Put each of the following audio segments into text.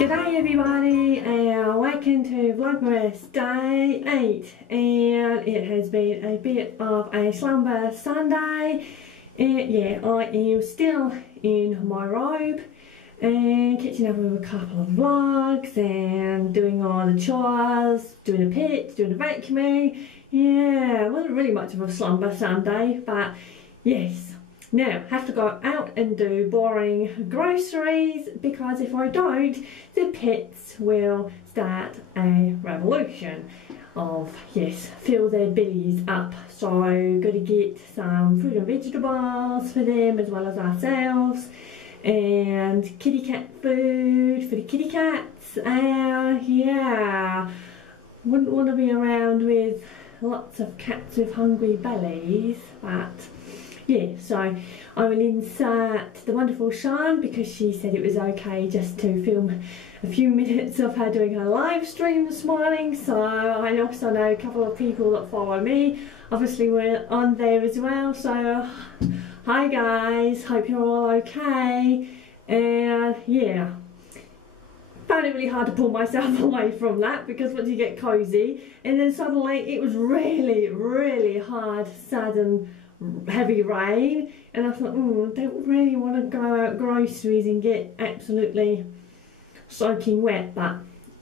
G'day everybody and welcome to Vlogmas Day 8, and it has been a bit of a slumber Sunday. And yeah, I am still in my robe and catching up with a couple of vlogs and doing all the chores, doing the pits, doing the vacuuming. Yeah, it wasn't really much of a slumber Sunday, but yes. Now, have to go out and do boring groceries, because if I don't, the pets will start a revolution of, yes, fill their bellies up. So, got to get some fruit and vegetables for them as well as ourselves, and kitty cat food for the kitty cats. Yeah, wouldn't want to be around with lots of cats with hungry bellies, but yeah, so I will insert the wonderful Sean because she said it was okay just to film a few minutes of her doing her live stream this morning. So I also know a couple of people that follow me obviously were on there as well. So hi guys, hope you're all okay. And yeah, found it really hard to pull myself away from that, because once you get cozy, and then suddenly it was really hard, sudden heavy rain, and I thought, I don't really want to go out groceries and get absolutely soaking wet, but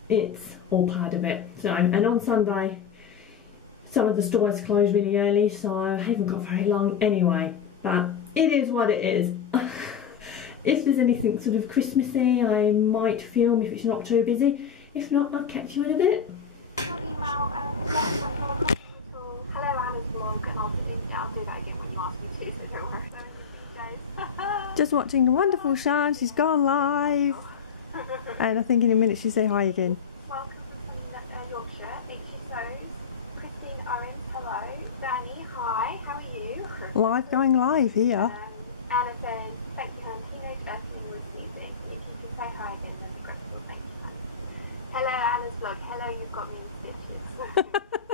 it's all part of it. So, and on Sunday some of the stores closed really early, so I haven't got very long anyway, but it is what it is. If there's anything sort of Christmassy, I might film if it's not too busy. If not, I'll catch you in a bit. Hello, Anna's vlog, and I'll do that again when you ask me to, so don't worry. Just watching the wonderful Shan, she's gone live. And I think in a minute she'll say hi again. Welcome from sunny Yorkshire, H.E. Sows, Christine Owens, hello. Danny, hi, how are you? Live, going live here. Anna says, thank you, hon. Teenage Earthling was sneezing. If you can say hi again, then be grateful. Thank you, hon. Hello, Anna's vlog. Hello, you've got me in stitches.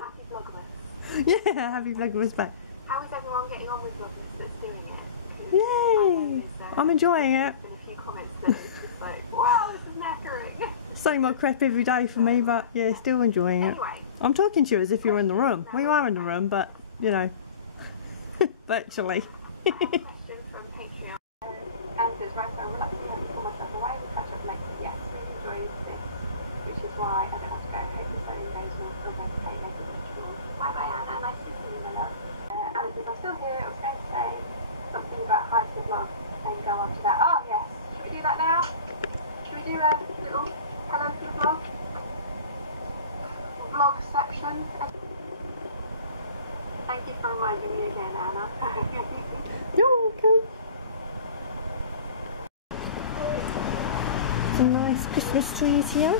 Happy Vlogmas. Yeah, happy Vlogmas back. How is everyone getting on with Vlogmas that's doing it? Yay! I'm enjoying it. There's been a few comments that it's just like, wow, this is knackering. Same old crap every day for me, but yeah, still enjoying it. Anyway. I'm talking to you as if you're in the room. Well, you are in the room, but, you know, virtually. Question from Patreon. And says, right, so I'm reluctantly having to pull myself away with catch up later. Yes, really enjoy this, which is why I don't have to go. Hope the sewing days will feel better. Kate, make it virtual. Bye bye, Anna. Nice to see you, my love. Anna says, I'm still here. I was going to say something about hi to the vlog and go on to that. Oh, yes. Should we do that now? Should we do a little hello to the vlog? Vlog section. Thank you for reminding me again, Anna. You're welcome. Some nice Christmas trees here.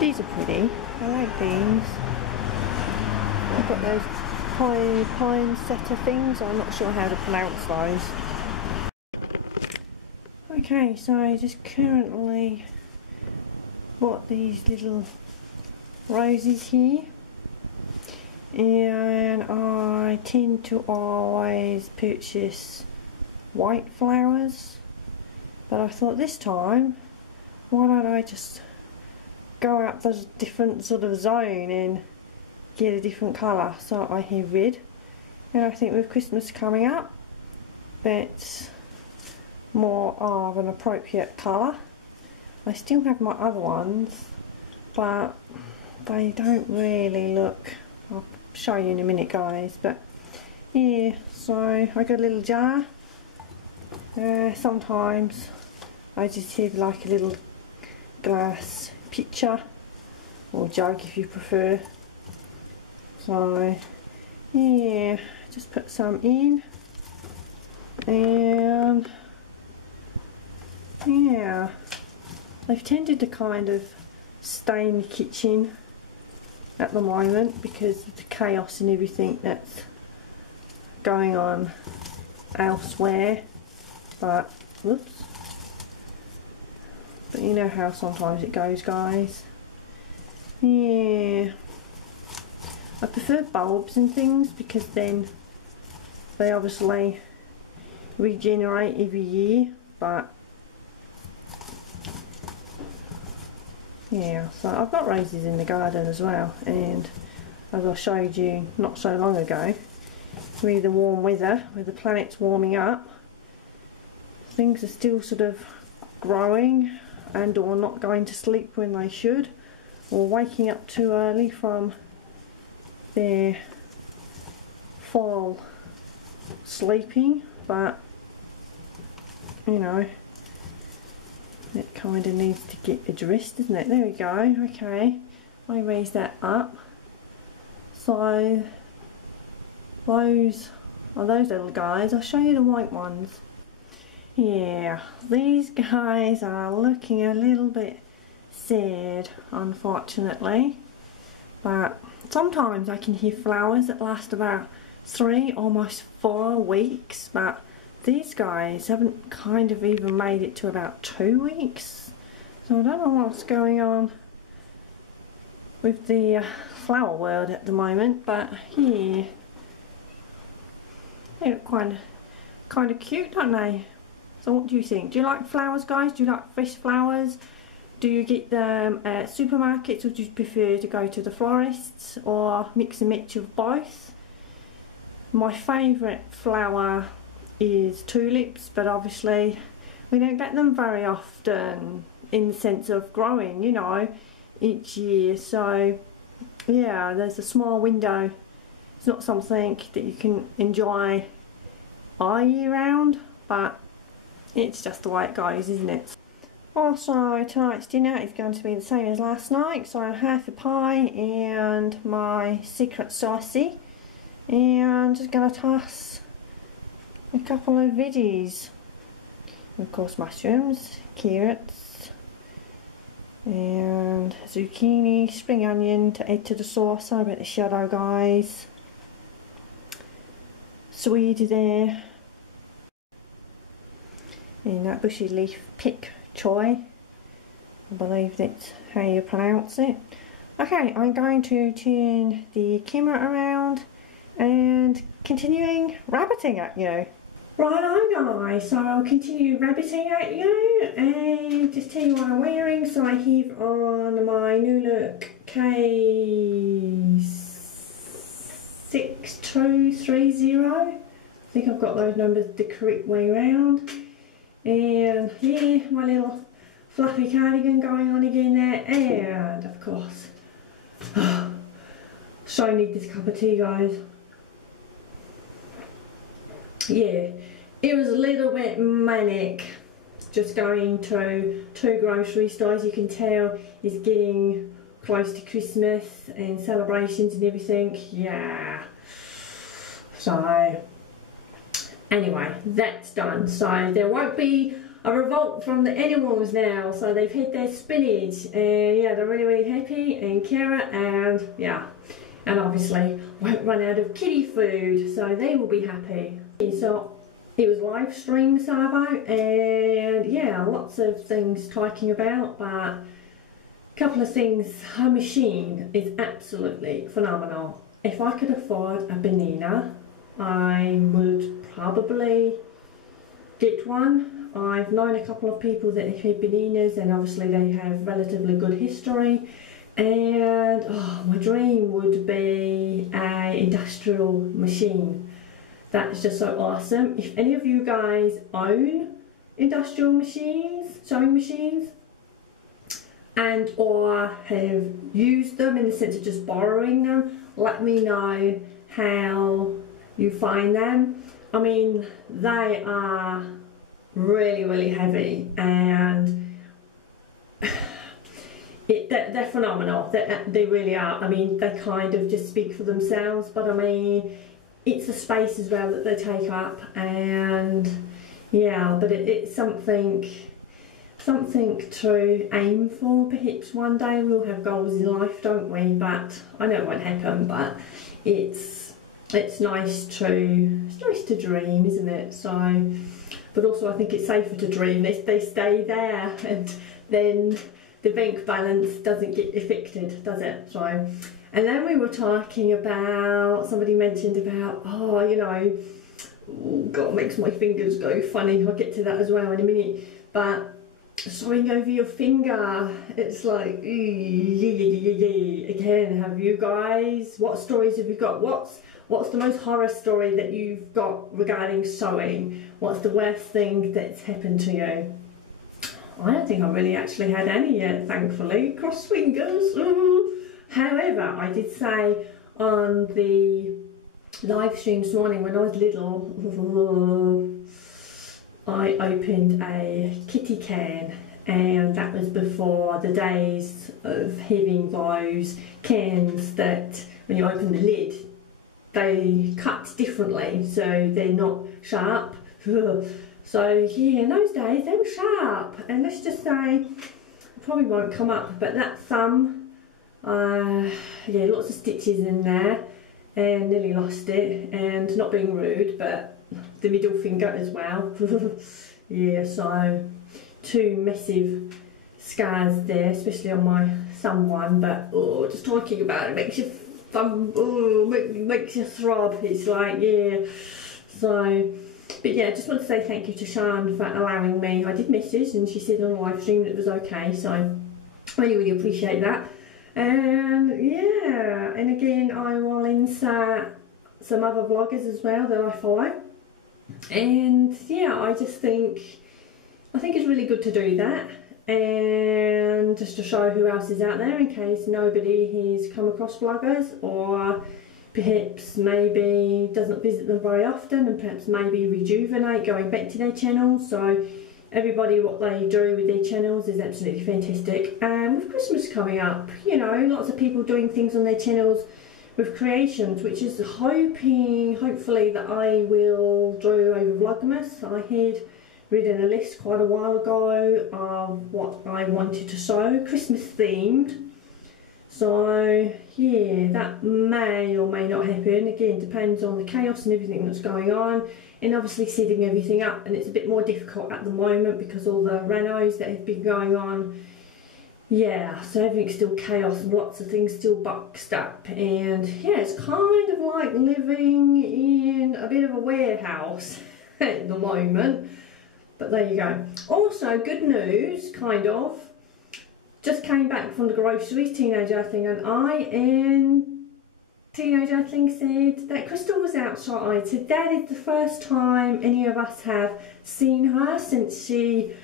These are pretty. I like these. I've got those pine setter things. I'm not sure how to pronounce those. Okay, so I just currently bought these little roses here, and I tend to always purchase white flowers, but I thought this time, why don't I just go out the different sort of zone and get a different colour. So I have red, and I think with Christmas coming up, that's more of an appropriate colour. I still have my other ones, but they don't really look, I'll show you in a minute guys, but yeah, so I got a little jar. Sometimes I just have like a little glass pitcher or jug if you prefer. So yeah, just put some in, and yeah, they've tended to kind of stay in the kitchen at the moment because of the chaos and everything that's going on elsewhere, but whoops, but you know how sometimes it goes guys. Yeah, I prefer bulbs and things because then they obviously regenerate every year, but yeah, so I've got roses in the garden as well, and as I showed you not so long ago, with the warm weather, with the planets warming up, things are still sort of growing and or not going to sleep when they should, or waking up too early from their fall sleeping, but you know, it kind of needs to get addressed, doesn't it? There we go. Okay, I raise that up. So those are those little guys. I'll show you the white ones. Yeah, these guys are looking a little bit sad, unfortunately, but sometimes I can hear flowers that last about 3, almost 4 weeks, but these guys haven't kind of even made it to about 2 weeks, so I don't know what's going on with the flower world at the moment, but yeah, they look kind of cute, don't they? So what do you think? Do you like flowers, guys? Do you like fresh flowers? Do you get them at supermarkets, or do you prefer to go to the florists, or mix and match of both? My favourite flower is tulips, but obviously we don't get them very often in the sense of growing, you know, each year. So yeah, there's a small window. It's not something that you can enjoy all year round, but it's just the way it goes, isn't it? Also, tonight's dinner is going to be the same as last night, so half a pie and my secret saucy, and just going to toss a couple of veggies, of course mushrooms, carrots and zucchini, spring onion to add to the sauce. Sorry about the shadow, guys. Swede there, and that bushy leaf pick choy, I believe that's how you pronounce it. Okay, I'm going to turn the camera around and continuing rabbiting at you. Right on, guys, so I'll continue rabbiting at you and just tell you what I'm wearing. So I have on my new look K6230. I think I've got those numbers the correct way round. And yeah, my little fluffy cardigan going on again there, and of course, so need this cup of tea, guys. Yeah, it was a little bit manic just going to 2 grocery stores. You can tell it's getting close to Christmas and celebrations and everything. Yeah, so anyway, that's done. So there won't be a revolt from the animals now. So they've had their spinach, and yeah, they're really happy, and carrot, and yeah, and obviously won't run out of kitty food, so they will be happy. So it was live stream Savo, and yeah, lots of things talking about, but a couple of things. Her machine is absolutely phenomenal. If I could afford a banana, I would probably get one. I've known a couple of people that have had bananas, and obviously they have relatively good history, and oh, my dream would be an industrial machine. That's just so awesome. If any of you guys own industrial machines, sewing machines, and or have used them in the sense of just borrowing them, let me know how you find them. I mean, they are really heavy, and they're phenomenal. They really are. I mean, they kind of just speak for themselves, but I mean, it's the space as well that they take up, and yeah, but it's something to aim for. Perhaps one day we'll have goals in life, don't we? But I know it won't happen, but it's nice to dream, isn't it? So, but also I think it's safer to dream. They stay there, and then the bank balance doesn't get affected, does it? So And then we were talking about, somebody mentioned about, oh, you know, oh God, makes my fingers go funny. I'll get to that as well in a minute. But sewing over your finger, it's like, again, have you guys, what stories have you got? What's the most horror story that you've got regarding sewing? What's the worst thing that's happened to you? I don't think I've really actually had any yet, thankfully. Cross fingers. Ooh. However, I did say on the live stream this morning when I was little, I opened a kitty can, and that was before the days of having those cans that when you open the lid they cut differently, so they're not sharp. So yeah, in those days they were sharp, and let's just say it probably won't come up, but that thumb, yeah, lots of stitches in there, and nearly lost it. And not being rude, but the middle finger as well. Yeah, so 2 massive scars there, especially on my thumb one. But oh, just talking about it makes you thumb, oh, makes you throb. It's like, yeah. So, but yeah, I just want to say thank you to Sian for allowing me. I did message and she said on the live stream that it was okay, so I really appreciate that. And yeah, and again I will insert some other vloggers as well that I follow. And yeah, I think it's really good to do that, and just to show who else is out there in case nobody has come across vloggers, or perhaps maybe doesn't visit them very often, and perhaps maybe rejuvenate going back to their channels. So everybody, what they do with their channels is absolutely fantastic. And with Christmas coming up, you know, lots of people doing things on their channels with creations, which is hopefully that I will do over Vlogmas. I had written a list quite a while ago of what I wanted to sew, Christmas themed. So yeah, that may or may not happen. Again, depends on the chaos and everything that's going on, and obviously setting everything up. And it's a bit more difficult at the moment because all the renos that have been going on. Yeah, so everything's still chaos and lots of things still boxed up, and yeah, it's kind of like living in a bit of a warehouse at the moment. But there you go. Also, good news, kind of. Just came back from the groceries, teenager thing, and teenager thing said that Crystal was outside. So that is the first time any of us have seen her since she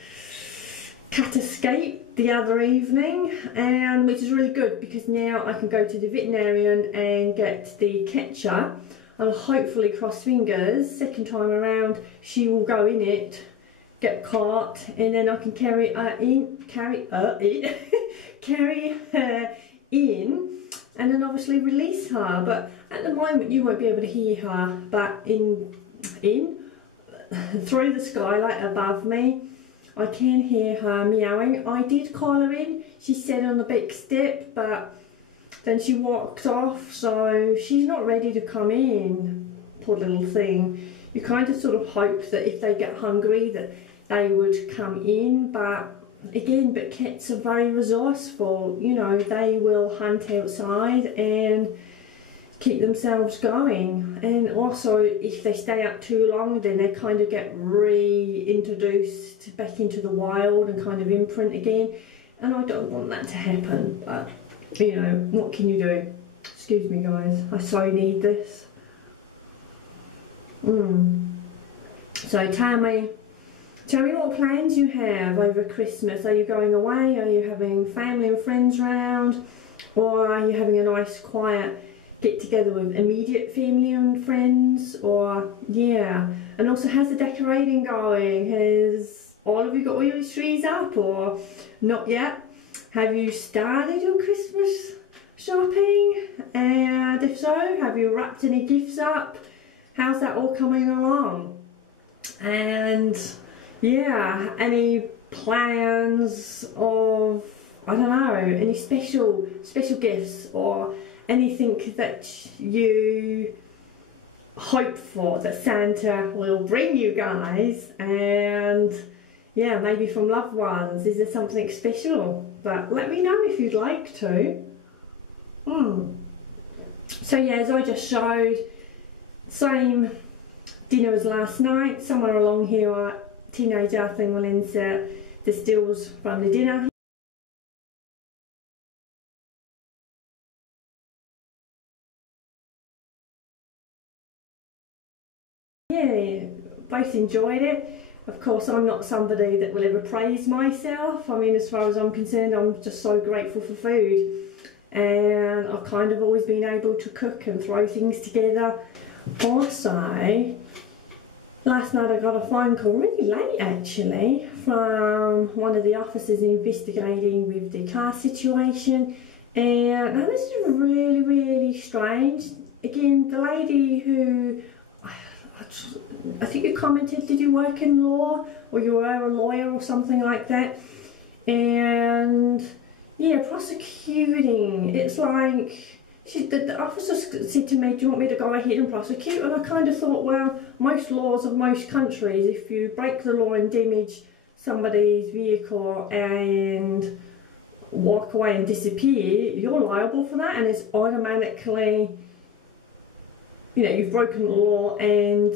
cat escaped the other evening, and which is really good because now I can go to the veterinarian and get the catcher, and hopefully, cross fingers, second time around she will go in it, get caught, and then I can carry her in, and then obviously release her. But at the moment you won't be able to hear her, but in through the skylight above me I can hear her meowing. I did call her in, she sat on the back step, but then she walked off, so she's not ready to come in, poor little thing. You kind of sort of hope that if they get hungry that they would come in, but again, but cats are very resourceful, you know, they will hunt outside and keep themselves going. And also if they stay up too long, then they kind of get reintroduced back into the wild and kind of imprint again, and I don't want that to happen. But you know, what can you do? Excuse me guys, I so need this. So tell me what plans you have over Christmas. Are you going away? Are you having family and friends round? Or are you having a nice quiet get together with immediate family and friends? Or yeah, and also how's the decorating going? Has all of you got all your trees up or not yet? Have you started your Christmas shopping? And if so, have you wrapped any gifts up? How's that all coming along? And yeah, any plans of, I don't know, any special gifts or anything that you hope for that Santa will bring you guys? And yeah, maybe from loved ones, is there something special? But let me know if you'd like to. So yeah, as I just showed, same dinner as last night. Somewhere along here, our teenager thing will insert the stills from the dinner. Yeah, both enjoyed it. Of course, I'm not somebody that will ever praise myself. I mean, as far as I'm concerned, I'm just so grateful for food. And I've kind of always been able to cook and throw things together. Also, last night I got a phone call, really late actually, from one of the officers investigating with the car situation. And now this is really, really strange. Again, the lady who, I think you commented, did you work in law or you were a lawyer or something like that? And yeah, prosecuting, it's like, the officer said to me, do you want me to go ahead and prosecute? And I kind of thought, well, most laws of most countries, if you break the law and damage somebody's vehicle and walk away and disappear, you're liable for that, and it's automatically, you know, you've broken the law and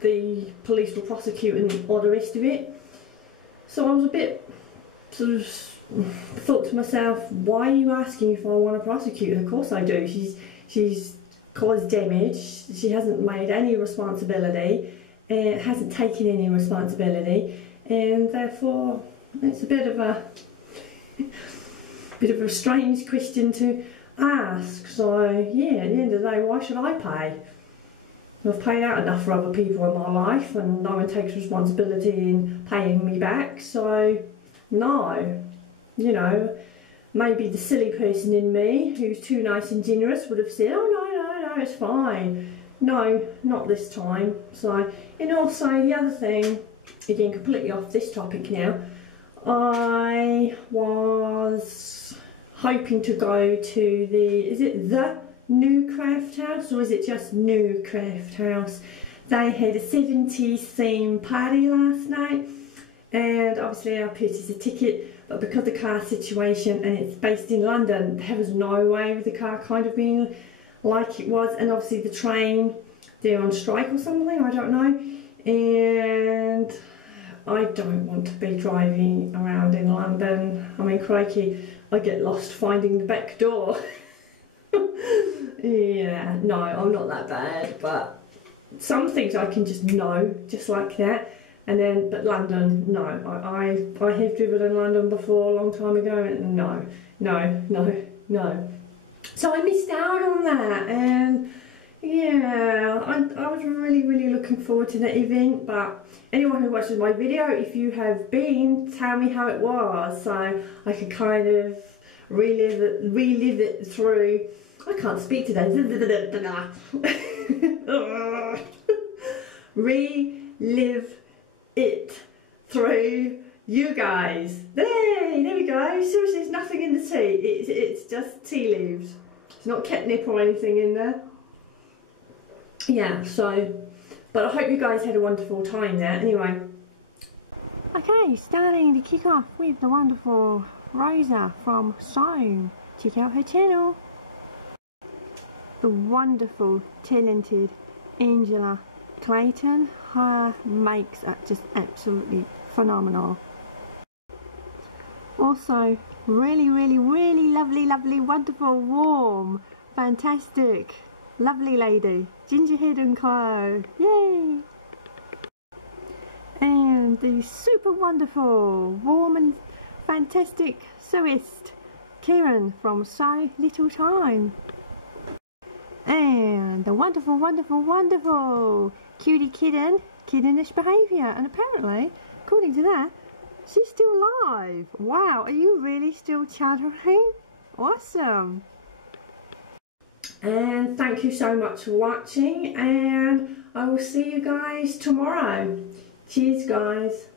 the police will prosecute and all the rest of it. So I was a bit sort of thought to myself, why are you asking if I want to prosecute? And of course I do. She's caused damage. She hasn't made any responsibility and hasn't taken any responsibility, and therefore it's a bit of a strange question to ask. So yeah, at the end of the day, why should I pay? I've paid out enough for other people in my life and no one takes responsibility in paying me back, so no. You know, maybe the silly person in me who's too nice and generous would have said, oh no, it's fine. No, not this time. So, and also the other thing, again completely off this topic now, I was hoping to go to is it the New Craft House or is it just New Craft House? They had a 70s theme party last night, and obviously I purchased a ticket, but because of the car situation and it's based in London, there was no way with the car kind of being like it was, and obviously the train, they're on strike or something, I don't know, and I don't want to be driving around in London. I mean, crikey, I get lost finding the back door. Yeah, no, I'm not that bad, but some things I can just know, just like that. And then, but London, no. I have driven in London before a long time ago, and no. So I missed out on that, and yeah, I was really, really looking forward to the event. But anyone who watches my video, if you have been, tell me how it was, so I could kind of relive it through. I can't speak today. Relive it through you guys. There we go. Seriously, there's nothing in the tea. It's just tea leaves. It's not catnip or anything in there. Yeah, so, but I hope you guys had a wonderful time there. Anyway. Okay, starting to kick off with the wonderful Rosa from So. Check out her channel. The wonderful, talented Angela Clayton. Her makes are just absolutely phenomenal. Also, really, really, really lovely, wonderful, warm, fantastic, lovely lady, Gingerhead and Co. Yay! And the super wonderful, warm and fantastic sewist, Karen from So Little Time. And the wonderful, cutie kittenish behaviour, and apparently, according to that, she's still alive. Wow, are you really still chattering? Awesome. And thank you so much for watching, and I will see you guys tomorrow. Cheers guys.